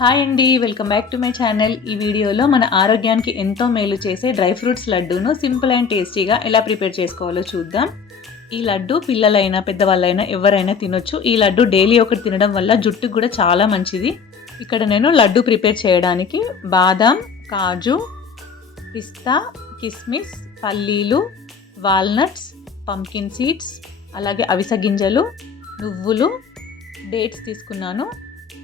Hi అండి, welcome back to my channel. ఈ వీడియోలో మన ఆరోగ్యానికి ఎంతో మేలు చేసే డ్రై ఫ్రూట్స్ లడ్డూను సింపుల్ అండ్ టేస్టీగా ఎలా ప్రిపేర్ చేసుకోవాలో చూద్దాం. ఈ లడ్డు పిల్లలైనా పెద్దవాళ్ళైనా ఎవరైనా తినొచ్చు. ఈ లడ్డు డైలీ ఒకటి తినడం వల్ల జుట్టుకు కూడా చాలా మంచిది. ఇక్కడ నేను లడ్డు ప్రిపేర్ చేయడానికి బాదాం, కాజు, పిస్తా, కిస్మిస్, పల్లీలు, వాల్నట్స్, పంకిన్ సీడ్స్, అలాగే అవిసె గింజలు, నువ్వులు, డేట్స్ తీసుకున్నాను.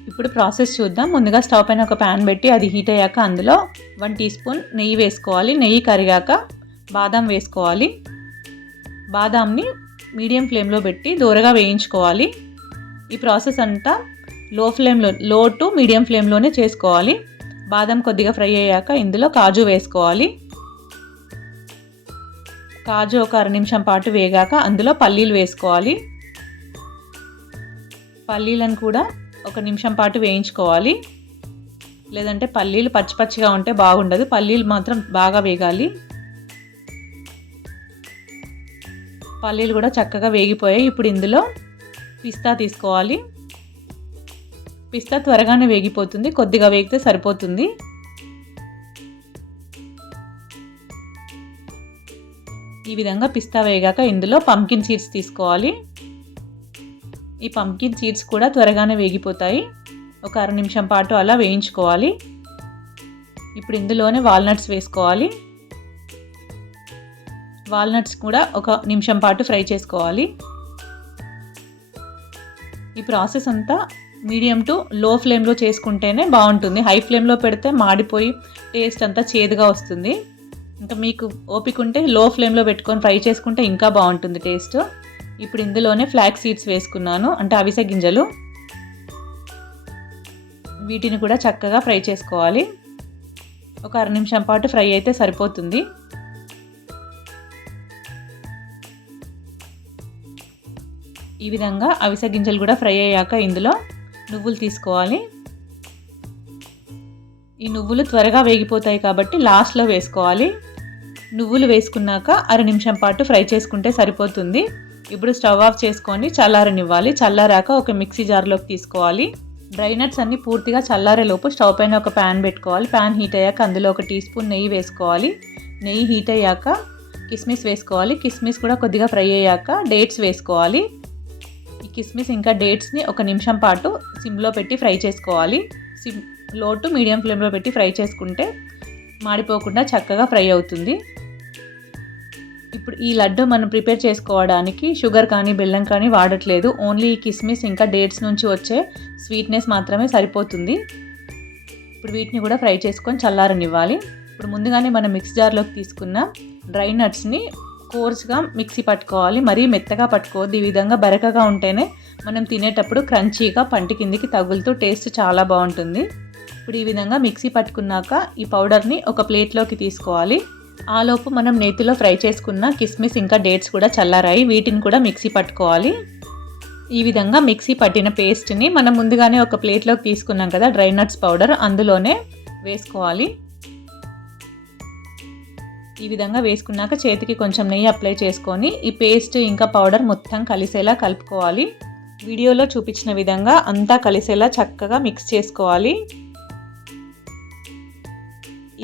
ఇప్పుడు ప్రాసెస్ చూద్దాం. ముందుగా స్టవ్ పైన ఒక ప్యాన్ పెట్టి అది హీట్ అయ్యాక అందులో 1 టీ స్పూన్ నెయ్యి వేసుకోవాలి. నెయ్యి కరిగాక బాదాం వేసుకోవాలి. బాదాంని మీడియం ఫ్లేమ్లో పెట్టి దూరగా వేయించుకోవాలి. ఈ ప్రాసెస్ అంతా లో టు మీడియం ఫ్లేమ్లోనే చేసుకోవాలి. బాదాం కొద్దిగా ఫ్రై అయ్యాక ఇందులో కాజు వేసుకోవాలి. కాజు ఒక 1 నిమిషం పాటు వేగాక అందులో పల్లీలు వేసుకోవాలి. పల్లీలను కూడా 1 నిమిషం పాటు వేయించుకోవాలి. లేదంటే పల్లీలు పచ్చి పచ్చిగా ఉంటే బాగుండదు. పల్లీలు మాత్రం బాగా వేగాలి. పల్లీలు కూడా చక్కగా వేగిపోయాయి. ఇప్పుడు ఇందులో పిస్తా తీసుకోవాలి. పిస్తా త్వరగానే వేగిపోతుంది, కొద్దిగా వేగితే సరిపోతుంది. ఈ విధంగా పిస్తా వేగాక ఇందులో పంకిన్ సీడ్స్ తీసుకోవాలి. ఈ పంకిన్ సీడ్స్ కూడా త్వరగానే వేగిపోతాయి. ఒక 1 నిమిషం పాటు అలా వేయించుకోవాలి. ఇప్పుడు ఇందులోనే వాల్నట్స్ వేసుకోవాలి. వాల్నట్స్ కూడా 1 నిమిషం పాటు ఫ్రై చేసుకోవాలి. ఈ ప్రాసెస్ అంతా మీడియం టు లో ఫ్లేమ్లో చేసుకుంటేనే బాగుంటుంది. హై ఫ్లేమ్లో పెడితే మాడిపోయి టేస్ట్ అంతా చేదుగా వస్తుంది. ఇంకా మీకు ఓపిక ఉంటే లో ఫ్లేమ్లో పెట్టుకొని ఫ్రై చేసుకుంటే ఇంకా బాగుంటుంది టేస్ట్. ఇప్పుడు ఇందులోనే ఫ్లాక్స్ సీడ్స్ వేసుకున్నాను, అంటే అవిసె గింజలు. వీటిని కూడా చక్కగా ఫ్రై చేసుకోవాలి. ఒక 1 నిమిషం పాటు ఫ్రై అయితే సరిపోతుంది. ఈ విధంగా అవిసె గింజలు కూడా ఫ్రై అయ్యాక ఇందులో నువ్వులు తీసుకోవాలి. ఈ నువ్వులు త్వరగా వేగిపోతాయి కాబట్టి లాస్ట్లో వేసుకోవాలి. నువ్వులు వేసుకున్నాక 1 నిమిషం పాటు ఫ్రై చేసుకుంటే సరిపోతుంది. ఇప్పుడు స్టవ్ ఆఫ్ చేసుకొని చల్లారనివ్వాలి. చల్లారాక ఒక మిక్సీ జార్లోకి తీసుకోవాలి. డ్రై నట్స్ అన్ని పూర్తిగా చల్లారేలోపు స్టవ్ పైన ఒక ప్యాన్ పెట్టుకోవాలి. ప్యాన్ హీట్ అయ్యాక అందులో 1 టీ స్పూన్ నెయ్యి వేసుకోవాలి. నెయ్యి హీట్ అయ్యాక కిస్మిస్ వేసుకోవాలి. కిస్మిస్ కూడా కొద్దిగా ఫ్రై అయ్యాక డేట్స్ వేసుకోవాలి. ఈ కిస్మిస్ ఇంకా డేట్స్ని 1 నిమిషం పాటు సిమ్లో పెట్టి ఫ్రై చేసుకోవాలి. లో టు మీడియం ఫ్లేమ్లో పెట్టి ఫ్రై చేసుకుంటే మాడిపోకుండా చక్కగా ఫ్రై అవుతుంది. ఇప్పుడు ఈ లడ్డు మనం ప్రిపేర్ చేసుకోవడానికి షుగర్ కానీ బెల్లం కానీ వాడట్లేదు. ఓన్లీ ఈ కిస్మిస్ ఇంకా డేట్స్ నుంచి వచ్చే స్వీట్నెస్ మాత్రమే సరిపోతుంది. ఇప్పుడు వీటిని కూడా ఫ్రై చేసుకొని చల్లారనివ్వాలి. ఇప్పుడు ముందుగానే మనం మిక్సీ జార్లోకి తీసుకున్న డ్రై నట్స్ని కోర్స్గా మిక్సీ పట్టుకోవాలి. మరీ మెత్తగా పట్టుకోవద్దు. ఈ విధంగా బరకగా ఉంటేనే మనం తినేటప్పుడు క్రంచీగా పంటి కిందికి తగులుతూ టేస్ట్ చాలా బాగుంటుంది. ఇప్పుడు ఈ విధంగా మిక్సీ పట్టుకున్నాక ఈ పౌడర్ని ఒక ప్లేట్లోకి తీసుకోవాలి. ఆలోపు మనం నేతిలో ఫ్రై చేసుకున్న కిస్మిస్ ఇంకా డేట్స్ కూడా చల్లారాయి. వీటిని కూడా మిక్సీ పట్టుకోవాలి. ఈ విధంగా మిక్సీ పట్టిన పేస్ట్ని మనం ముందుగానే ఒక ప్లేట్లోకి తీసుకున్నాం కదా డ్రై నట్స్ పౌడర్, అందులోనే వేసుకోవాలి. ఈ విధంగా వేసుకున్నాక చేతికి కొంచెం నెయ్యి అప్లై చేసుకొని ఈ పేస్ట్ ఇంకా పౌడర్ మొత్తం కలిసేలా కలుపుకోవాలి. వీడియోలో చూపించిన విధంగా అంతా కలిసేలా చక్కగా మిక్స్ చేసుకోవాలి.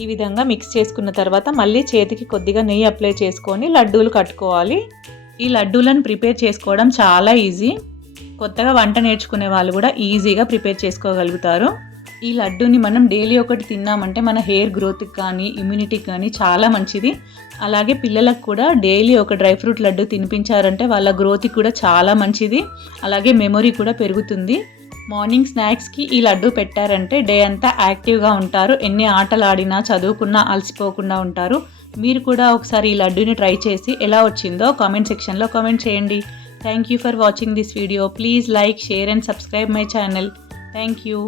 ఈ విధంగా మిక్స్ చేసుకున్న తర్వాత మళ్ళీ చేతికి కొద్దిగా నెయ్యి అప్లై చేసుకొని లడ్డూలు కట్టుకోవాలి. ఈ లడ్డూలను ప్రిపేర్ చేసుకోవడం చాలా ఈజీ. కొత్తగా వంట నేర్చుకునే వాళ్ళు కూడా ఈజీగా ప్రిపేర్ చేసుకోగలుగుతారు. ఈ లడ్డూని మనం డైలీ ఒకటి తిన్నామంటే మన హెయిర్ గ్రోత్కి కానీ ఇమ్యూనిటీకి కానీ చాలా మంచిది. అలాగే పిల్లలకు కూడా డైలీ ఒక డ్రై ఫ్రూట్ లడ్డు తినిపించారంటే వాళ్ళ గ్రోత్కి కూడా చాలా మంచిది. అలాగే మెమొరీ కూడా పెరుగుతుంది. మార్నింగ్ స్నాక్స్కి ఈ లడ్డు పెట్టారంటే డే అంతా యాక్టివ్గా ఉంటారు. ఎన్ని ఆటలు ఆడినా చదువుకున్నా అలసిపోకుండా ఉంటారు. మీరు కూడా ఒకసారి ఈ లడ్డూని ట్రై చేసి ఎలా వచ్చిందో కామెంట్ సెక్షన్లో కామెంట్ చేయండి. Thank you for watching this video. Please like, share and subscribe my channel. Thank you.